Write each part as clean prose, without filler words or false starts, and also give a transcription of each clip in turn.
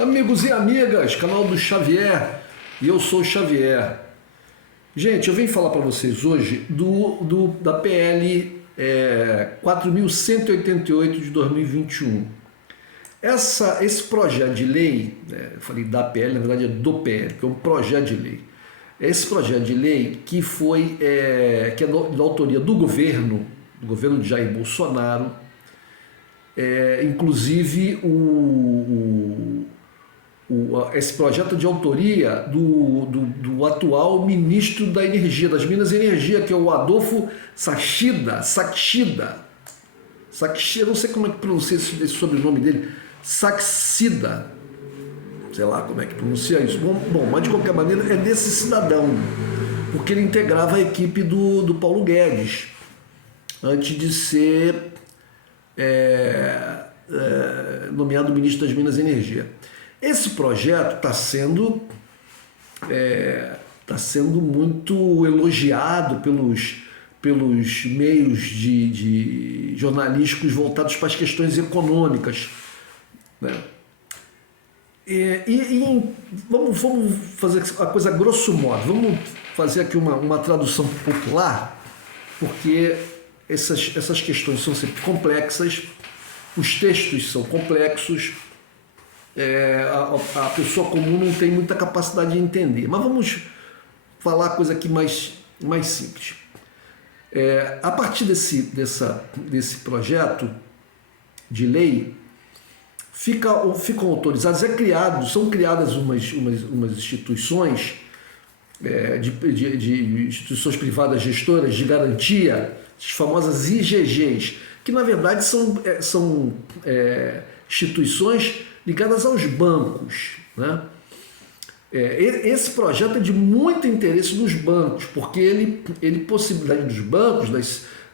Amigos e amigas, canal do Xavier, e eu sou o Xavier. Gente, eu venho falar para vocês hoje da PL 4.188 de 2021. Esse projeto de lei, eu falei da PL, na verdade é do PL, que é um projeto de lei. Esse projeto de lei que que é da autoria do governo de Jair Bolsonaro, inclusive esse projeto de autoria do atual ministro da Energia, das Minas e Energia, que é o Adolfo Saxida, eu não sei como é que pronuncia esse sobrenome dele, Saxida, sei lá como é que pronuncia isso. Bom, mas de qualquer maneira é desse cidadão, porque ele integrava a equipe do Paulo Guedes, antes de ser nomeado ministro das Minas e Energia. Esse projeto está sendo muito elogiado pelos meios de jornalísticos voltados para as questões econômicas, né? Vamos fazer a coisa grosso modo, vamos fazer aqui uma tradução popular, porque essas questões são sempre complexas, os textos são complexos, a pessoa comum não tem muita capacidade de entender. Mas vamos falar a coisa aqui mais simples. A partir desse projeto de lei, ficam autorizados, são criadas umas instituições, de instituições privadas gestoras de garantia, as famosas IGGs, que na verdade são instituições ligadas aos bancos, né? Esse projeto é de muito interesse dos bancos, porque ele possibilita dos bancos,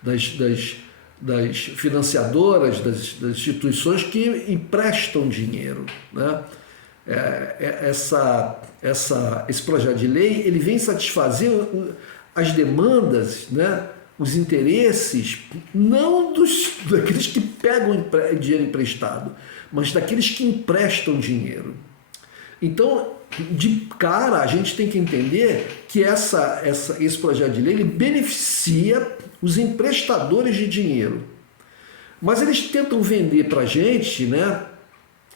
das financiadoras, das instituições que emprestam dinheiro, né? Esse projeto de lei ele vem satisfazer as demandas, né? Os interesses, não daqueles que pegam dinheiro emprestado, mas daqueles que emprestam dinheiro. Então, de cara, a gente tem que entender que esse projeto de lei ele beneficia os emprestadores de dinheiro. Mas eles tentam vender para a gente, né,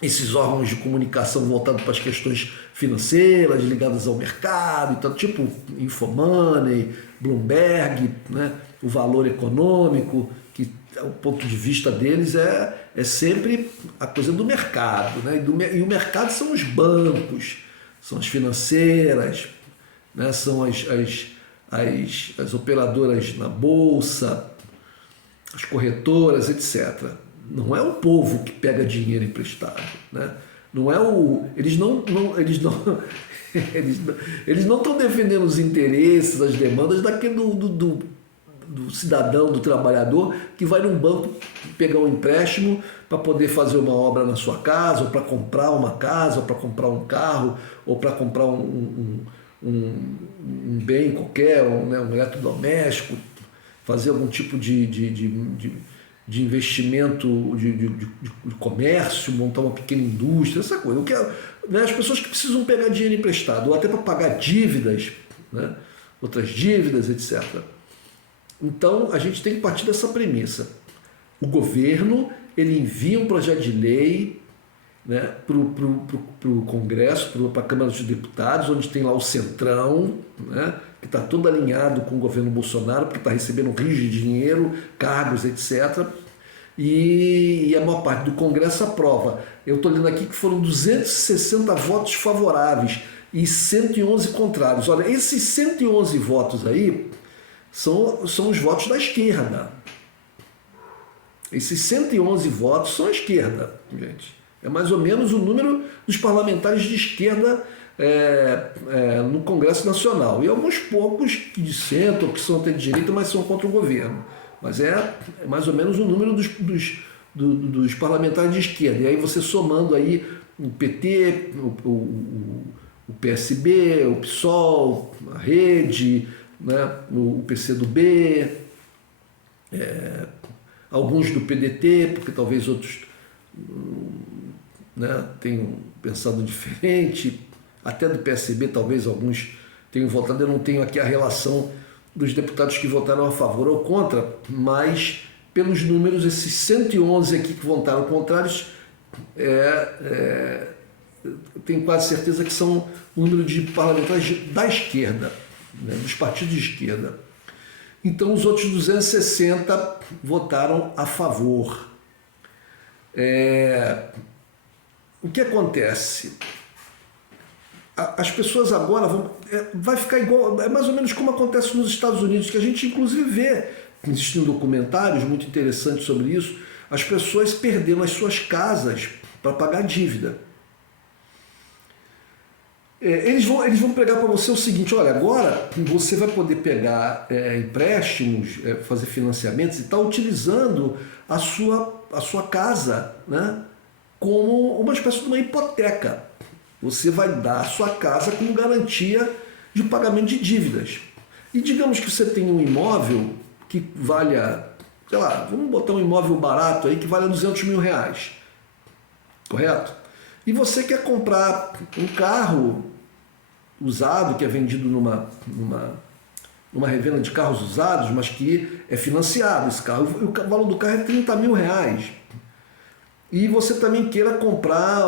esses órgãos de comunicação voltados para as questões financeiras, ligadas ao mercado, então, tipo Infomoney, Bloomberg, né, o Valor Econômico, que o ponto de vista deles é sempre a coisa do mercado, né? E o mercado são os bancos, são as financeiras, né? São as operadoras na bolsa, as corretoras, etc. Não é o povo que pega dinheiro emprestado, né? Não é eles não estão defendendo os interesses, as demandas daquele do cidadão, do trabalhador que vai num banco pegar um empréstimo para poder fazer uma obra na sua casa, ou para comprar uma casa, ou para comprar um carro, ou para comprar um bem qualquer, um eletrodoméstico, fazer algum tipo de investimento, de comércio, montar uma pequena indústria, essa coisa. Né, as pessoas que precisam pegar dinheiro emprestado, ou até para pagar dívidas, né, outras dívidas, etc. Então, a gente tem que partir dessa premissa. O governo ele envia um projeto de lei, né, para o Congresso, para a Câmara dos Deputados, onde tem lá o Centrão, né, que está todo alinhado com o governo Bolsonaro, porque está recebendo rios de dinheiro, cargos, etc. E a maior parte do Congresso aprova. Eu estou lendo aqui que foram 260 votos favoráveis e 111 contrários. Olha, esses 111 votos aí são os votos da esquerda. Esses 111 votos são a esquerda, gente. É mais ou menos o número dos parlamentares de esquerda no Congresso Nacional. E alguns poucos que dissentam, que são até de direita, mas são contra o governo. Mas é mais ou menos o número dos parlamentares de esquerda. E aí você somando aí o PT, o PSB, o PSOL, a Rede, né, o PCdoB, alguns do PDT, porque talvez outros né, tenham pensado diferente, até do PSB talvez alguns tenham votado, eu não tenho aqui a relação dos deputados que votaram a favor ou contra, mas pelos números, esses 111 aqui que votaram contrários, tenho quase certeza que são o número de parlamentares da esquerda, né, dos partidos de esquerda. Então os outros 260 votaram a favor. O que acontece? As pessoas agora vai ficar igual, é mais ou menos como acontece nos Estados Unidos, que a gente inclusive vê, existem documentários muito interessantes sobre isso, as pessoas perderam as suas casas para pagar dívida. Eles vão pregar para você o seguinte: olha, agora você vai poder pegar empréstimos, fazer financiamentos e tal, utilizando a sua casa, né, como uma espécie de uma hipoteca. Você vai dar a sua casa como garantia de pagamento de dívidas. E digamos que você tem um imóvel que valha, sei lá, vamos botar um imóvel barato aí que valha R$200 mil, correto? E você quer comprar um carro usado que é vendido numa revenda de carros usados, mas que é financiado esse carro. O valor do carro é R$30 mil. E você também queira comprar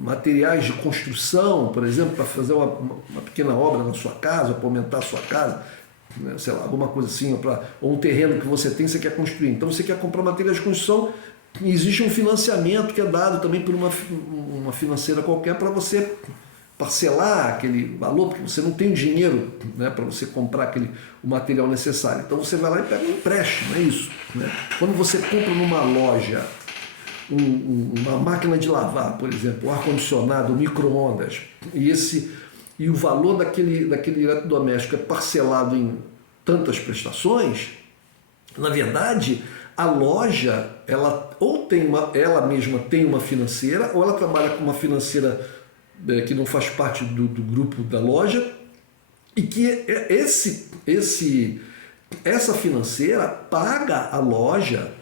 materiais de construção, por exemplo, para fazer uma pequena obra na sua casa, para aumentar a sua casa, né, sei lá, alguma coisa assim, ou um terreno que você tem, você quer construir. Então você quer comprar materiais de construção, e existe um financiamento que é dado também por uma financeira qualquer para você parcelar aquele valor, porque você não tem dinheiro, né, para você comprar o material necessário. Então você vai lá e pega um empréstimo, é isso, né? Quando você compra numa loja uma máquina de lavar, por exemplo, um ar-condicionado, um micro-ondas, e o valor daquele eletrodoméstico é parcelado em tantas prestações, na verdade, a loja, ela mesma tem uma financeira, ou ela trabalha com uma financeira que não faz parte do grupo da loja, e que essa financeira paga a loja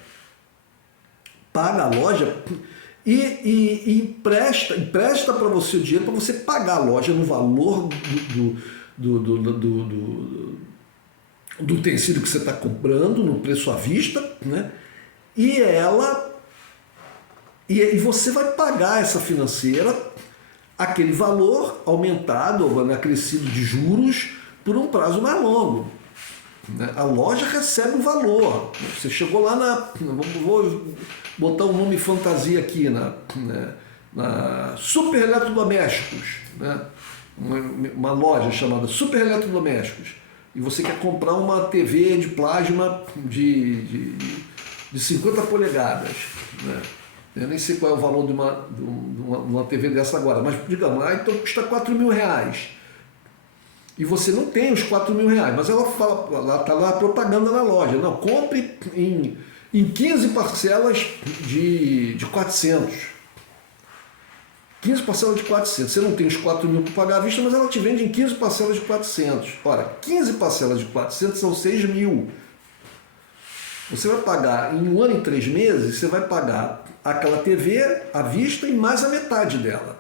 e empresta para você o dinheiro para você pagar a loja no valor do tecido que você está comprando, no preço à vista, né? E você vai pagar essa financeira aquele valor aumentado, acrescido de juros, por um prazo mais longo. A loja recebe um valor. Você chegou lá vou botar um nome fantasia aqui, na Super Eletrodomésticos, né? Uma loja chamada Super Eletrodomésticos, e você quer comprar uma TV de plasma de 50 polegadas, né? Eu nem sei qual é o valor de uma TV dessa agora, mas digamos, então custa R$4 mil. E você não tem os R$4 mil, mas ela fala, está lá a propaganda na loja. Não, compre em 15 parcelas de 400. 15 parcelas de 400. Você não tem os R$4 mil para pagar à vista, mas ela te vende em 15 parcelas de 400. Ora, 15 parcelas de 400 são R$6 mil. Você vai pagar em 1 ano e 3 meses, você vai pagar aquela TV à vista e mais a metade dela.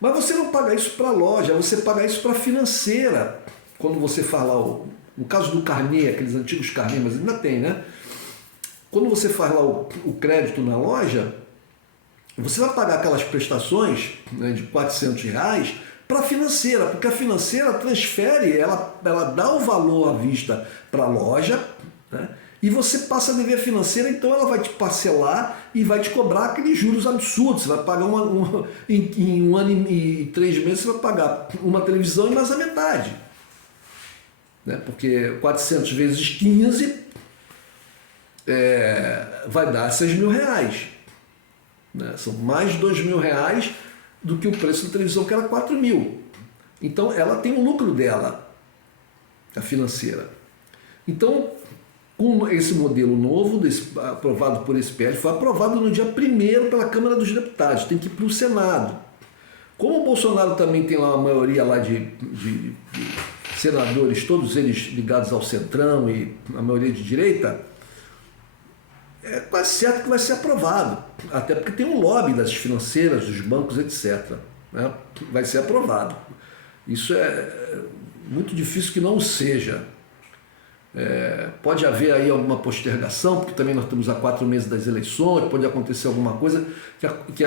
Mas você não paga isso para a loja, você paga isso para a financeira. Quando você faz lá, no caso do carnê, aqueles antigos carnê, mas ainda tem, né? Quando você faz lá o crédito na loja, você vai pagar aquelas prestações, né, de R$400 para a financeira, porque a financeira transfere, ela dá o valor à vista para a loja, né? E você passa a dever a financeira, então ela vai te parcelar e vai te cobrar aqueles juros absurdos. Você vai pagar em 1 ano e 3 meses, você vai pagar uma televisão e mais a metade, né? Porque 400 vezes 15 vai dar R$6 mil, né? São mais de R$2 mil do que o preço da televisão, que era R$4 mil. Então ela tem o lucro dela, a financeira. Então, com esse modelo novo, aprovado por esse PL, foi aprovado no dia 1º pela Câmara dos Deputados, tem que ir para o Senado. Como o Bolsonaro também tem lá uma maioria lá de senadores, todos eles ligados ao Centrão e a maioria de direita, é quase certo que vai ser aprovado, até porque tem um lobby das financeiras, dos bancos, etc. Né? Vai ser aprovado. Isso é muito difícil que não seja. Pode haver aí alguma postergação, porque também nós estamos a 4 meses das eleições, pode acontecer alguma coisa que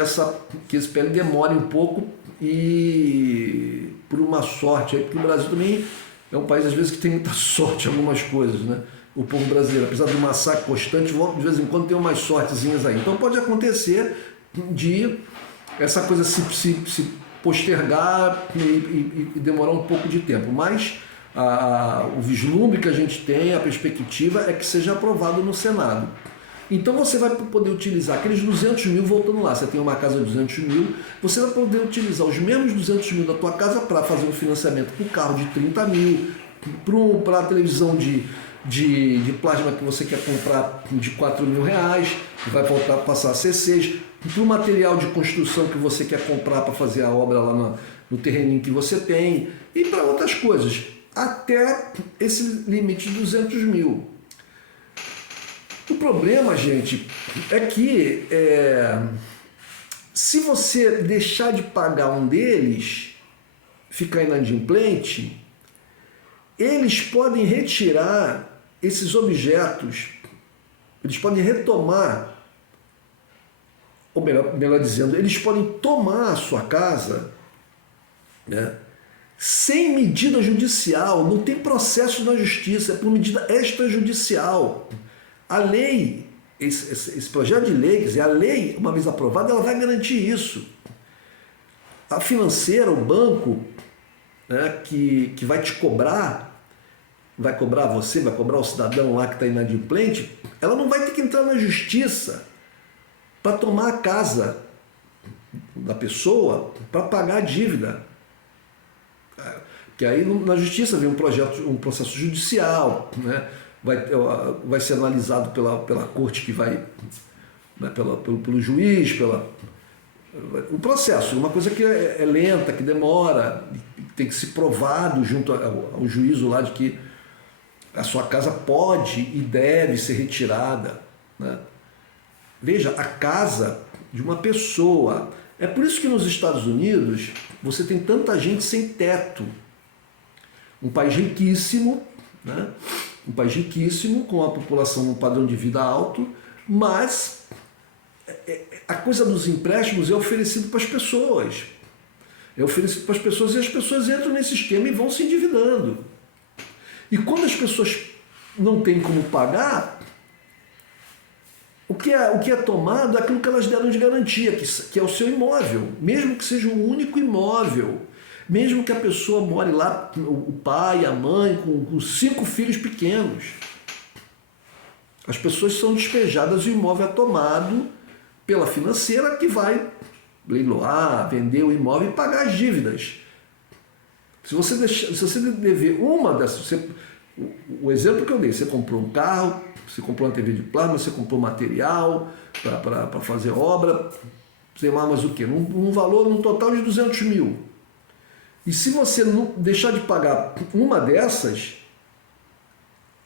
esse PL demore um pouco e por uma sorte aí, porque o Brasil também é um país às vezes que tem muita sorte em algumas coisas, né? O povo brasileiro, apesar do massacre constante, de vez em quando tem umas sortezinhas aí. Então pode acontecer de essa coisa se postergar e demorar um pouco de tempo, mas o vislumbre que a gente tem, a perspectiva é que seja aprovado no Senado. Então você vai poder utilizar aqueles 200 mil, voltando lá, você tem uma casa de 200 mil, você vai poder utilizar os mesmos 200 mil da tua casa para fazer um financiamento para o carro de 30 mil, para a televisão de plasma que você quer comprar de 4 mil reais, que vai voltar a passar a ser 6, para o material de construção que você quer comprar para fazer a obra lá no terreninho que você tem, e para outras coisas, até esse limite de 200 mil. O problema, gente, é que se você deixar de pagar um deles, ficar inadimplente, eles podem retirar esses objetos, eles podem retomar, ou melhor dizendo, eles podem tomar a sua casa, né, sem medida judicial, não tem processo na justiça, é por medida extrajudicial. A lei, esse projeto de lei, quer dizer, a lei, uma vez aprovada, ela vai garantir isso. A financeira, o banco, né, que vai te cobrar, vai cobrar você, vai cobrar o cidadão lá que está inadimplente, ela não vai ter que entrar na justiça para tomar a casa da pessoa para pagar a dívida. Que aí na justiça vem um processo judicial, né? Vai ser analisado pela corte que vai, né, pelo juiz, o processo, uma coisa que é lenta, que demora, tem que ser provado junto ao juízo lá de que a sua casa pode e deve ser retirada, né? Veja, a casa de uma pessoa. É por isso que nos Estados Unidos você tem tanta gente sem teto. Um país riquíssimo, né? Um país riquíssimo, com a população um padrão de vida alto, mas a coisa dos empréstimos é oferecido para as pessoas. É oferecido para as pessoas e as pessoas entram nesse esquema e vão se endividando. E quando as pessoas não têm como pagar, o que é tomado é aquilo que elas deram de garantia, que é o seu imóvel, mesmo que seja um único imóvel. Mesmo que a pessoa more lá, o pai, a mãe, com 5 filhos pequenos. As pessoas são despejadas e o imóvel é tomado pela financeira que vai leiloar, vender o imóvel e pagar as dívidas. Se você dever uma dessas... O exemplo que eu dei, você comprou um carro, você comprou uma TV de plasma, você comprou material para fazer obra, sei lá mais o quê, num valor, num total de 200 mil. E se você não deixar de pagar uma dessas,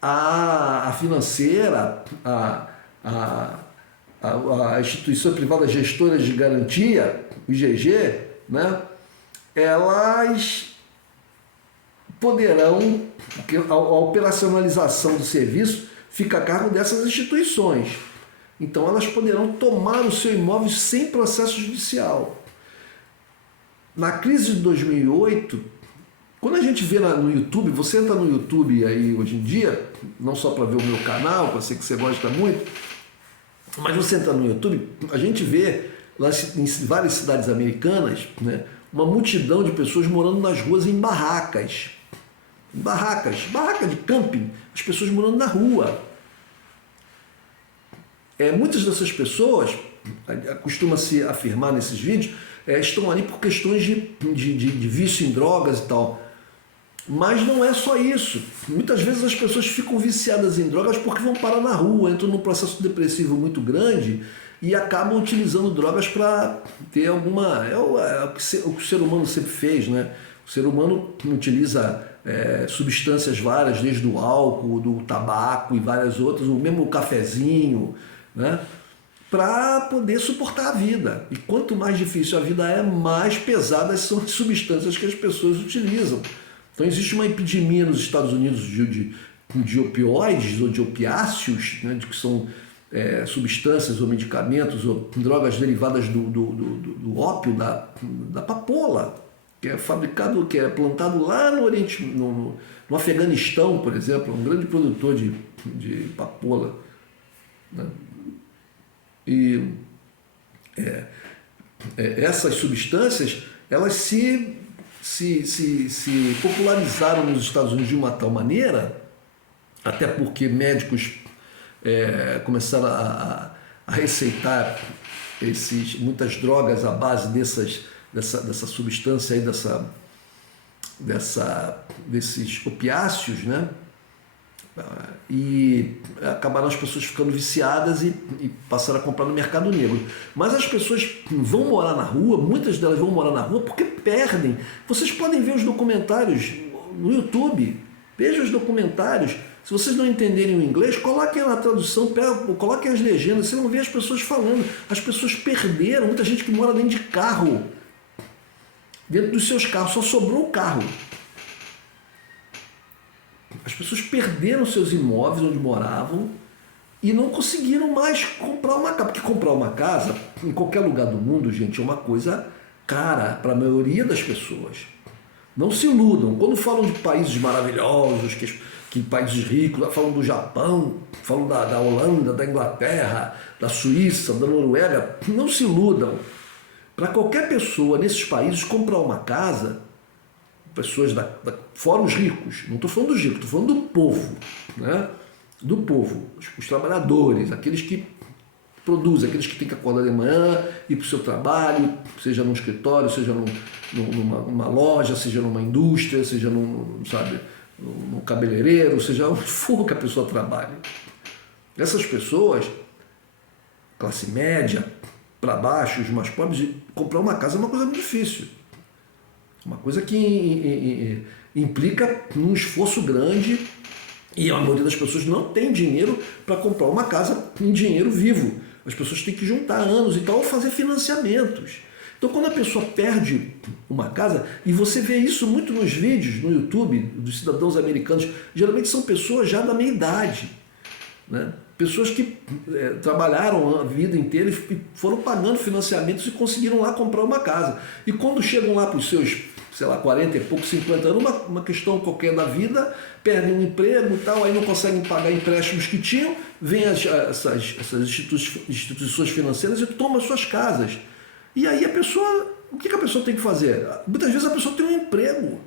a financeira, a instituição privada gestora de garantia, o IGG, né, elas poderão, porque a operacionalização do serviço fica a cargo dessas instituições. Então elas poderão tomar o seu imóvel sem processo judicial. Na crise de 2008, quando a gente vê no YouTube, você entra no YouTube aí hoje em dia, não só para ver o meu canal, que eu sei que você gosta muito, mas você entra no YouTube, a gente vê lá em várias cidades americanas, né, uma multidão de pessoas morando nas ruas em barracas. Barraca de camping, as pessoas morando na rua. Muitas dessas pessoas, costuma-se afirmar nesses vídeos, estão ali por questões de vício em drogas e tal. Mas não é só isso. Muitas vezes as pessoas ficam viciadas em drogas porque vão parar na rua, entram num processo depressivo muito grande e acabam utilizando drogas para ter alguma... É o que o ser humano sempre fez, né? O ser humano utiliza substâncias várias, desde o álcool, do tabaco e várias outras, o mesmo cafezinho, né? Para poder suportar a vida. E quanto mais difícil a vida é, mais pesadas são as substâncias que as pessoas utilizam. Então existe uma epidemia nos Estados Unidos de opioides ou de opiáceos, né, que são substâncias ou medicamentos ou drogas derivadas do ópio, da papoula, que é fabricado, que é plantado lá no Oriente, no Afeganistão, por exemplo, um grande produtor de papoula, né? E essas substâncias, elas se popularizaram nos Estados Unidos de uma tal maneira, até porque médicos começaram a receitar muitas drogas à base dessa substância aí, desses opiáceos, né? E acabaram as pessoas ficando viciadas e passaram a comprar no mercado negro. Mas as pessoas vão morar na rua, muitas delas vão morar na rua porque perdem. Vocês podem ver os documentários no YouTube, vejam os documentários. Se vocês não entenderem o inglês, coloquem na tradução, coloquem as legendas, você não vê as pessoas falando. As pessoas perderam, muita gente que mora dentro de carro, dentro dos seus carros, só sobrou o carro. As pessoas perderam seus imóveis onde moravam e não conseguiram mais comprar uma casa. Porque comprar uma casa, em qualquer lugar do mundo, gente, é uma coisa cara para a maioria das pessoas. Não se iludam. Quando falam de países maravilhosos, que países ricos, falam do Japão, falam da Holanda, da Inglaterra, da Suíça, da Noruega, não se iludam. Para qualquer pessoa nesses países comprar uma casa, pessoas fora os ricos, não estou falando dos ricos, estou falando do povo, né? Do povo, os trabalhadores, aqueles que produzem, aqueles que têm que acordar de manhã, ir para o seu trabalho, seja num escritório, seja numa loja, seja numa indústria, seja num cabeleireiro, seja onde for que a pessoa trabalhe. Essas pessoas, classe média, para baixo, os mais pobres, comprar uma casa é uma coisa muito difícil. Uma coisa que implica um esforço grande e a maioria das pessoas não tem dinheiro para comprar uma casa em dinheiro vivo. As pessoas têm que juntar anos e tal, ou fazer financiamentos. Então, quando a pessoa perde uma casa, e você vê isso muito nos vídeos no YouTube dos cidadãos americanos, geralmente são pessoas já da meia idade, né? Pessoas que trabalharam a vida inteira e foram pagando financiamentos e conseguiram lá comprar uma casa. E quando chegam lá para os seus, 40 e poucos, 50 anos, uma questão qualquer da vida, perdem um emprego e tal, aí não conseguem pagar empréstimos que tinham, vêm essas instituições financeiras e tomam as suas casas. E aí o que a pessoa tem que fazer? Muitas vezes a pessoa tem um emprego,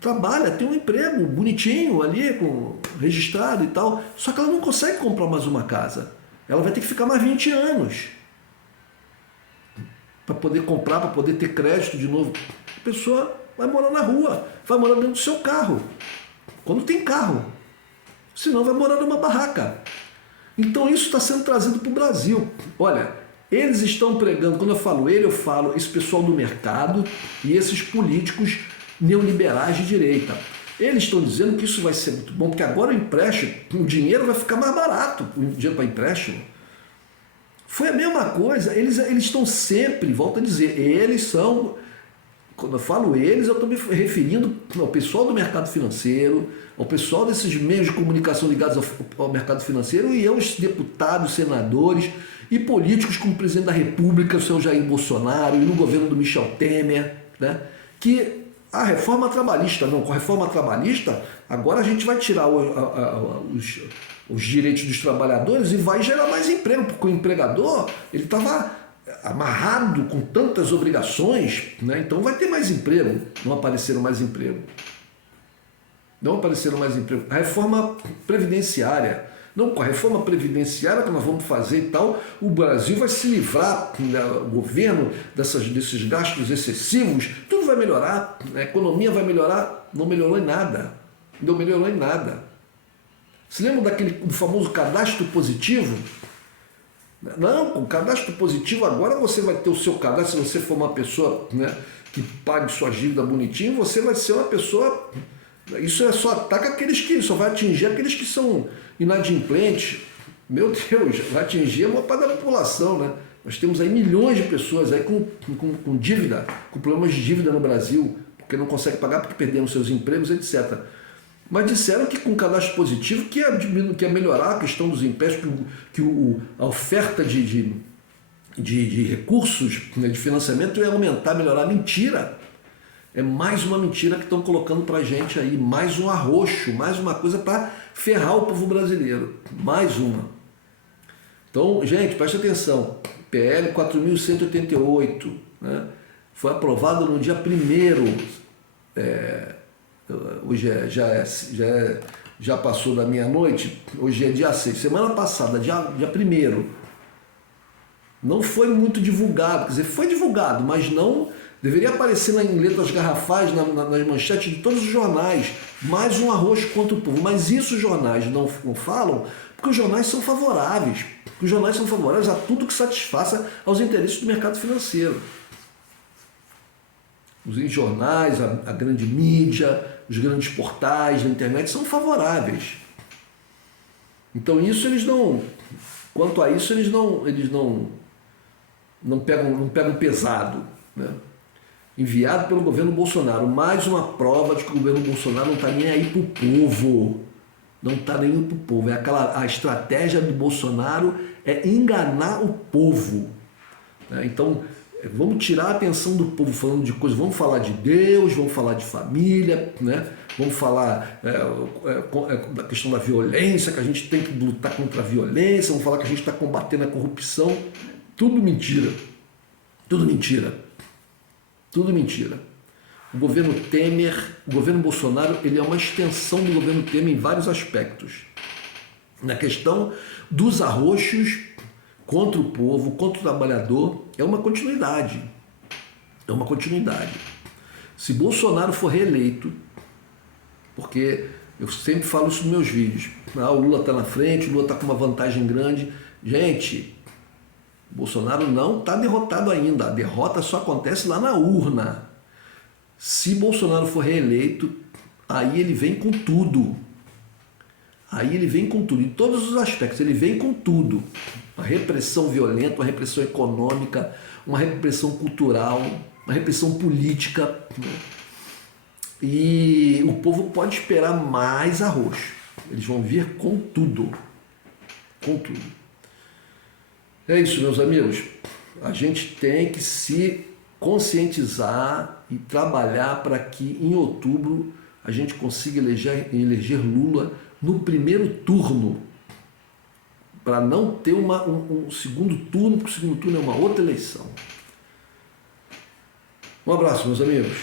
trabalha, tem um emprego bonitinho ali, registrado e tal, só que ela não consegue comprar mais uma casa. Ela vai ter que ficar mais 20 anos para poder comprar, para poder ter crédito de novo. A pessoa vai morar na rua, vai morar dentro do seu carro, quando tem carro. Senão vai morar numa barraca. Então isso está sendo trazido para o Brasil. Olha, eles estão pregando, quando eu falo esse pessoal do mercado e esses políticos neoliberais de direita. Eles estão dizendo que isso vai ser muito bom, porque agora o dinheiro vai ficar mais barato, o dinheiro para empréstimo. Foi a mesma coisa, eles estão sempre, volto a dizer, eles são, quando eu falo eles, eu estou me referindo ao pessoal do mercado financeiro, ao pessoal desses meios de comunicação ligados ao mercado financeiro e aos deputados, senadores e políticos como o presidente da República, o senhor Jair Bolsonaro, e no governo do Michel Temer, né, que a reforma trabalhista, não, com a reforma trabalhista, agora a gente vai tirar os direitos dos trabalhadores e vai gerar mais emprego, porque o empregador, ele estava amarrado com tantas obrigações, né? Então vai ter mais emprego, não apareceram mais emprego. A reforma previdenciária, não, com a reforma previdenciária que nós vamos fazer e tal, o Brasil vai se livrar, né, o governo, desses gastos excessivos, tudo vai melhorar, a economia vai melhorar, não melhorou em nada. Se lembra do famoso cadastro positivo? Não, com o cadastro positivo agora você vai ter o seu cadastro, se você for uma pessoa, né, que pague sua dívida bonitinho, você vai ser uma pessoa... Isso só ataca só vai atingir aqueles que são inadimplentes, Meu Deus, vai atingir a maior parte da população, né? Nós temos aí milhões de pessoas aí com dívida, com problemas de dívida no Brasil, porque não conseguem pagar porque perderam seus empregos, etc. Mas disseram que com cadastro positivo que ia melhorar a questão dos empréstimos, que a oferta de recursos, né, de financiamento ia aumentar, melhorar. Mentira! É mais uma mentira que estão colocando para a gente aí, mais um arroxo, mais uma coisa para ferrar o povo brasileiro, mais uma. Então, gente, preste atenção, PL 4.188, né, foi aprovado no dia 1º, hoje já passou da meia-noite, hoje é dia 6, semana passada, dia 1º, não foi muito divulgado, quer dizer, foi divulgado, mas não deveria aparecer em letras garrafais, nas manchetes de todos os jornais, mais um arroz contra o povo. Mas isso os jornais não falam, porque os jornais são favoráveis. Os jornais são favoráveis a tudo que satisfaça aos interesses do mercado financeiro. Os jornais, a grande mídia, os grandes portais da internet são favoráveis. Então isso eles não, quanto a isso eles não pegam pesado, né? Enviado pelo governo Bolsonaro, mais uma prova de que o governo Bolsonaro não está nem aí para o povo. Não está nem aí para o povo. A estratégia do Bolsonaro é enganar o povo. Então, vamos tirar a atenção do povo falando de coisas, vamos falar de Deus, vamos falar de família, né? Vamos falar da questão da violência, que a gente tem que lutar contra a violência, vamos falar que a gente está combatendo a corrupção. Tudo mentira. Tudo mentira. Tudo mentira. O governo Temer, o governo Bolsonaro, ele é uma extensão do governo Temer em vários aspectos. Na questão dos arroxos contra o povo, contra o trabalhador, é uma continuidade. É uma continuidade. Se Bolsonaro for reeleito, porque eu sempre falo isso nos meus vídeos, o Lula está na frente, o Lula está com uma vantagem grande. Gente, Bolsonaro não está derrotado ainda, a derrota só acontece lá na urna. Se Bolsonaro for reeleito, aí ele vem com tudo. Aí ele vem com tudo, em todos os aspectos, ele vem com tudo. Uma repressão violenta, uma repressão econômica, uma repressão cultural, uma repressão política. E o povo pode esperar mais arroxo. Eles vão vir com tudo. Com tudo. É isso, meus amigos. A gente tem que se conscientizar e trabalhar para que em outubro a gente consiga eleger Lula no primeiro turno, para não ter um segundo turno, porque o segundo turno é uma outra eleição. Um abraço, meus amigos.